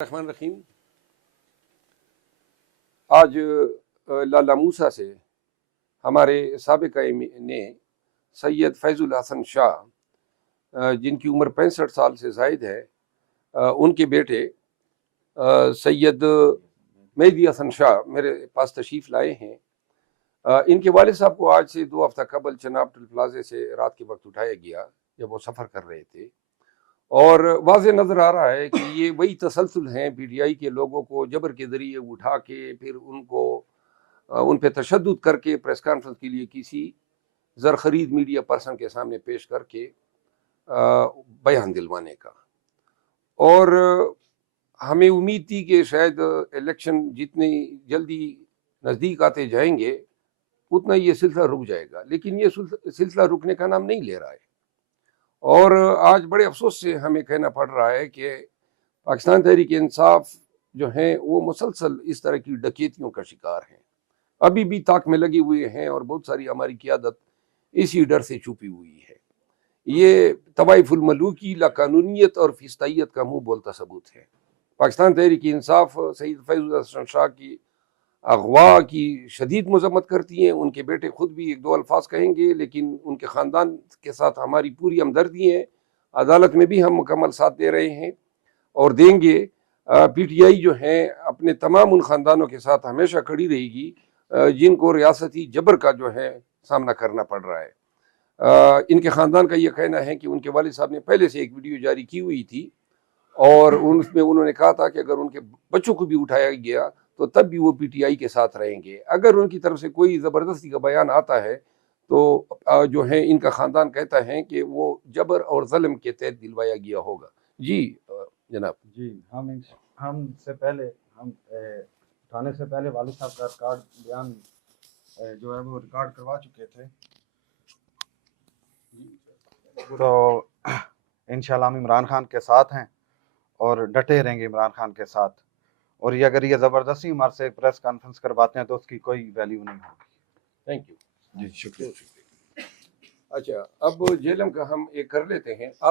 الرحمن الرحیم۔ آج لالہ موسیٰ سے ہمارے سابق نے سید فیض الحسن شاہ جن کی عمر 65 سال سے زائد ہے، ان کے بیٹے سید مہدی حسن شاہ میرے پاس تشریف لائے ہیں۔ ان کے والد صاحب کو آج سے 2 ہفتہ قبل چناب ٹل پلازے سے رات کے وقت اٹھایا گیا جب وہ سفر کر رہے تھے، اور واضح نظر آ رہا ہے کہ یہ وہی تسلسل ہیں پی ٹی آئی کے لوگوں کو جبر کے ذریعے اٹھا کے پھر ان پہ تشدد کر کے پریس کانفرنس کے لیے کسی زرخرید میڈیا پرسن کے سامنے پیش کر کے بیان دلوانے کا۔ اور ہمیں امید تھی کہ شاید الیکشن جتنی جلدی نزدیک آتے جائیں گے اتنا یہ سلسلہ رک جائے گا، لیکن یہ سلسلہ رکنے کا نام نہیں لے رہا ہے۔ اور آج بڑے افسوس سے ہمیں کہنا پڑ رہا ہے کہ پاکستان تحریک انصاف جو ہیں وہ مسلسل اس طرح کی ڈکیتیوں کا شکار ہیں، ابھی بھی طاق میں لگے ہوئے ہیں، اور بہت ساری ہماری قیادت اسی ڈر سے چھپی ہوئی ہے۔ یہ طوائف الملوکی لاقانونیت اور فسطائیت کا منہ بولتا ثبوت ہے۔ پاکستان تحریک انصاف سید فیض الحسن شاہ کی اغوا کی شدید مذمت کرتی ہیں۔ ان کے بیٹے خود بھی 1-2 الفاظ کہیں گے، لیکن ان کے خاندان کے ساتھ ہماری پوری ہمدردی ہے۔ عدالت میں بھی ہم مکمل ساتھ دے رہے ہیں اور دیں گے۔ پی ٹی آئی جو ہیں اپنے تمام ان خاندانوں کے ساتھ ہمیشہ کھڑی رہے گی جن کو ریاستی جبر کا جو ہے سامنا کرنا پڑ رہا ہے۔ ان کے خاندان کا یہ کہنا ہے کہ ان کے والد صاحب نے پہلے سے ایک ویڈیو جاری کی ہوئی تھی، اور اس میں انہوں نے کہا تھا کہ اگر ان کے بچوں کو بھی اٹھایا گیا تو تب بھی وہ پی ٹی آئی کے ساتھ رہیں گے۔ اگر ان کی طرف سے کوئی زبردستی کا بیان آتا ہے تو جو ہے ان کا خاندان کہتا ہے کہ وہ جبر اور ظلم کے تحت دلوایا گیا ہوگا۔ جی جناب۔ جی ہم سے پہلے اٹھانے سے پہلے والد صاحب کا ریکارڈ بیان جو ہے وہ ریکارڈ کروا چکے تھے، تو انشاءاللہ ہم عمران خان کے ساتھ ہیں اور ڈٹے رہیں گے عمران خان کے ساتھ، اور یہ اگر یہ زبردستی ہمارے سے پریس کانفرنس کرواتے ہیں تو اس کی کوئی ویلیو نہیں ہوگی۔ Thank you. جی شکریہ۔ اچھا، اب جیلم کا ہم ایک کر لیتے ہیں۔